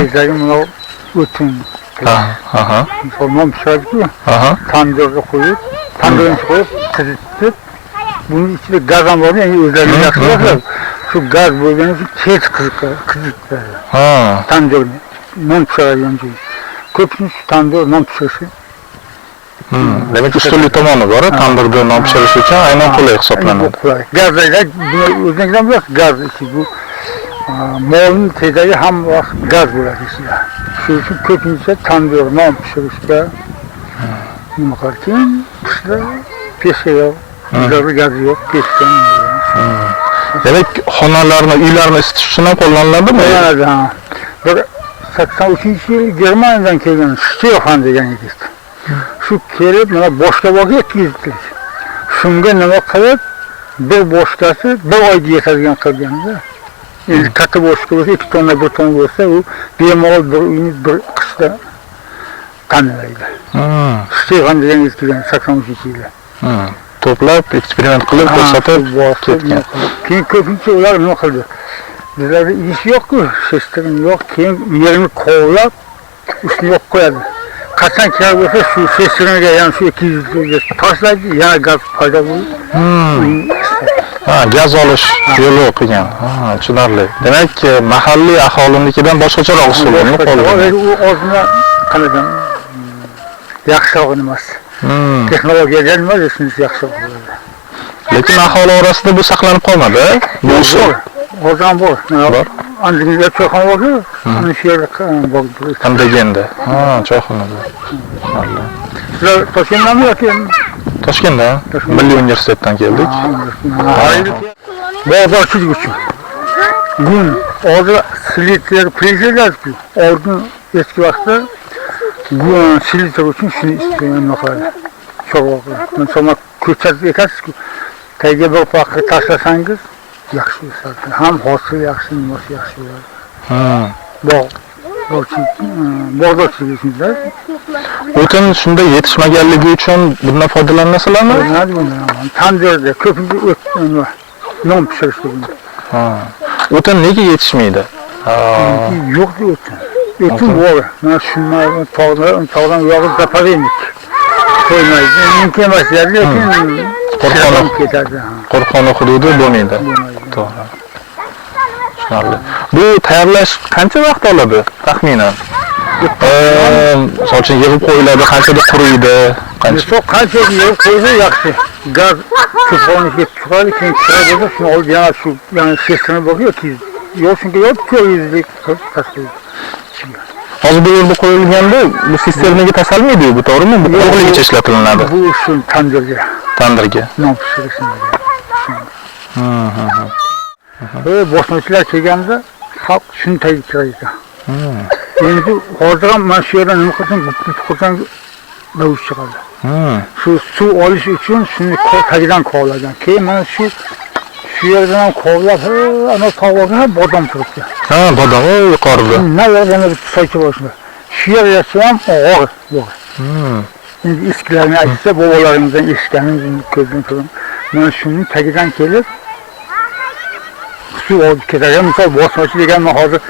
Bizlere bunu bütün. Sonra pişirdik. Tandırda koyup, tandırın koyup, kızıtıp, bunun içinde gaz ambarı yani özelliğini yakıyorlar. Şu gaz bölgeni tez kızıtlar. Tandırını. Non pişireceğim diye. Köpünün şu tandır non pişirisi. Demek usulü tamamı var. Tandırda non pişirish uchun aynan qulay hisoblanadi. Gazda o'zingizdan bilasiz, gaz ichi bu molning tezagi ham gaz bo'ladi ichida. Shuning uchun ko'pincha tandir non pishirishda nima qilgan? Peshga yo'q, gaz yo'q, peshga. Demek xonalarni, uylarni isitish uchun ham qo'llanadimi? Qo'llanadi, ha. Bir 83-yil Germaniyadan kelgan Stefan degan yigit. Şu kelib mana boshqa bog'ga yetkazdik. Shunga nima qilib, bir boshqasi bir oyda yetadigan qilganda. Endi katta boshqa bo'lsa, 2 tonna, 1 tonna bo'lsa, u bemalol bir uyni bir qishda ta'minlaydi. Stefan degan yigit kelgan 83-yilda. To'plab, eksperiment qilib, ko'rsatib ketgan. Keyin ko'pincha ular nima qildi? Bizlarda ish yo'q-ku, sistem yo'q, keyin yerini kovlab, ustini yo'q qo'yadi. Qachon kerak bo'lsa shu sesirga yana shu 200 ga tashlaydi, yana gaz paydo bo'ladi. Gaz olish yo'li qilgan. Tushunarli. Demak, mahalliy aholinikidan boshqacharoq usullarni qo'llagan. U o'zini qilgan yaxshiroq emas. Texnologiyaga nima desiniz yaxshiroq bo'ladi. Lekin aholi orasida bu saqlanib qolmadi. Bu usul. Hozir bor. Andijonda choyxona bor-ku, ana shu yerda bor. Andijanda. Choyxonada. Sizlar Toshkentdanmi yoki? Toshkentdan. Milliy universitetdan keldik. Bozorchilik uchun. Gun, hozir silitlar prezidentku. Ordan eski vaqtda gun silitlar uchun shuni istagan qiladi. Cho'g'roq. Sonra ko'chat ekasiz-ku. Tagiga bir paxta tashlasangiz yaxshi bo'ladi. Ham hosil yaxshi, nimasi yaxshi bo'ladi. Bog'dorchiligingizda o'tin shunda yetishmaganligi uchun bundan foydalanasizlarmi? Tandirda ko'pincha o'tin non pishirishda. O'tin nega yetishmaydi? Yo'q o'tin. O'tin bor. Mana shunday tog'dan yog'ib zaparenik. Qo'ymaydi. Mumkin emas, lekin qo'rqona hududi bo'lmaydi. To'g'ri. Tushunarli. Bu tayyorlash qancha vaqt oladi taxminan? Misol uchun yig'ib qo'yiladi, qanchada quriydi? Qancha yig'ib qo'ysa yaxshi. Gaz ko'poniga chiqadi, keyin chiqadi bo'lsa, shuni olib yana shu, ya'ni sesini bo'g'ib, yo'q shunga yo'q, 200 lik tashlaydi. Hozir bu yerda qo'yilganda bu sisternaga tashalmaydi-ku, bu to'g'rimi? Bu quruqligicha ishlatiladi. Bu shu tandirga. Tandirga. Non pishirishga. Bosmachilar kelganda xalq shunday kiradi. Endi hozir ham mana shu yerdan nima qilsang, qilsang davush chiqadi. Shu suv olish uchun shuni tagidan kovlagan. Keyin mana shu yerdan ham kovlab, ana tog'ga ham bodom turibdi. Bodom yuqorida. Navlardan bir soycha boshida. Shu yerda ham og'ir bor. Endi eskilarni aytsa, bobolarimizdan eshitganingizni ko'zdan ko'rdim. Mana shuni tagidan kelib suv olib ketadi. Misol bosmachi degan hozir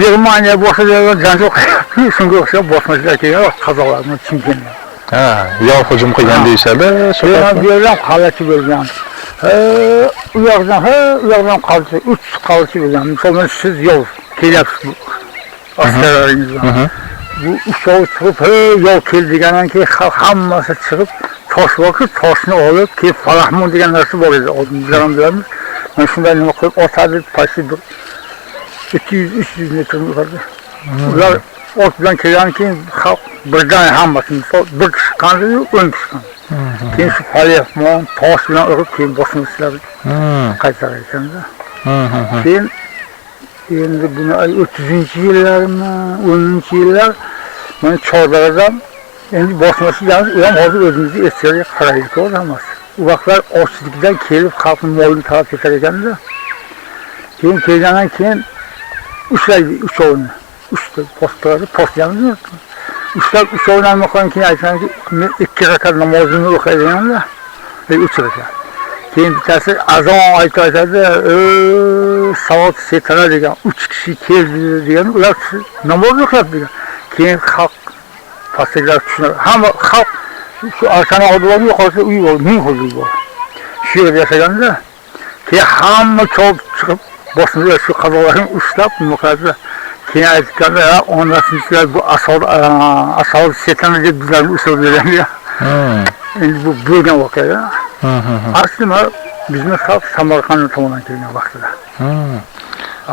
Germaniya boshida janjal qilyapti. Shunga o'xshab bosmachilar kelgan qazoqlarni Chimkentda. Yov hujum qilgan deyishadi. Bu yerdan qalachi bo'lgan. U yoqdan qalachi, 3 qalachi bo'lgan. Misol siz yov kelyapsiz askarlaringiz bilan. Bu uchov chiqib, yov keldi degandan keyin hammasi chiqib, tosh borku, toshni olib, keyin falahmon degan narsa bor edi. Bizlar ham bilamiz. Mana shunday nima qilib otadi, pastga 200-300 metr yuqorida. Ular ot bilan kelgandan keyin xalq birdan hammasini, bir kishi qanday, 10 kishi qanday. Keyin shu falahmon tosh bilan urib, keyin bosmachilar qaytar ekanda. Keyin endi buni 30-yillarmi, 10-yillar mana Chordadan endi bosmachilarimiz u ham hozir o'zimizni eskiga qaraydi ko'ramiz. U vaqtlar ochlikdan kelib xalqning molini talab etar ekanda. Keyin kelgandan keyin ushlaydi uchovni. Uchta postlarni postlaymiz. Ushlab uchovdan qilgan keyin aytganki, 2 rakat namozini o'qiydiganlar, 3 rakat. Keyin bittasi azon aytadi, soat setana degan 3 kishi keldi degan, ular namoz o'qiyapti degan. Keyin xalq pasteklar tushunadi. Hamma xalq shu arshana oldilarga yo'qolsa uy bor, ming xil uy bor. Shu yerda yashaganda keyin hamma chop chiqib boshimda shu qazolarni ushlab nima qiladi. Keyin aytganda, onasilar bu asol setana deb bizlarni ushlab bergan. Endi bu bo'lgan voqea. Aslida bizni xalq Samarqand tomonidan kelgan vaqtida.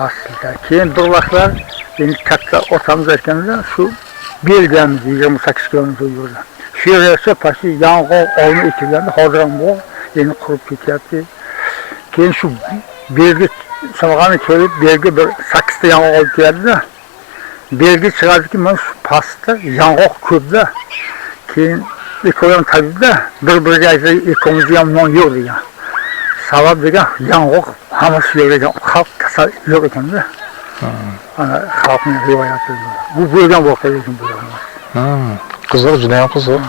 Aslida keyin bir vaqtlar endi katta otamiz aytganda shu Belgiyamiz 28 kilometr yo'lda. Shu yerda pashi yong'oq olma ekilganda hozir ham bor, endi qurib ketyapti. Keyin shu Belgiya Samarqandga kelib, Belgiya bir 8 ta yong'oq olib keldi-da. Belgiya chiqadiki, mana shu pastda yong'oq ko'pda. Keyin ekonom tabibda bir-biriga aytadi, ekomizda ham non yo'q degan. Sabab degan yong'oq hammasi yo'q ekan, xalq kasal yo'q ekanda. Ana xalqning rivoyati. Bu bo'lgan voqea lekin bu emas. Qiziq, juda ham qiziq.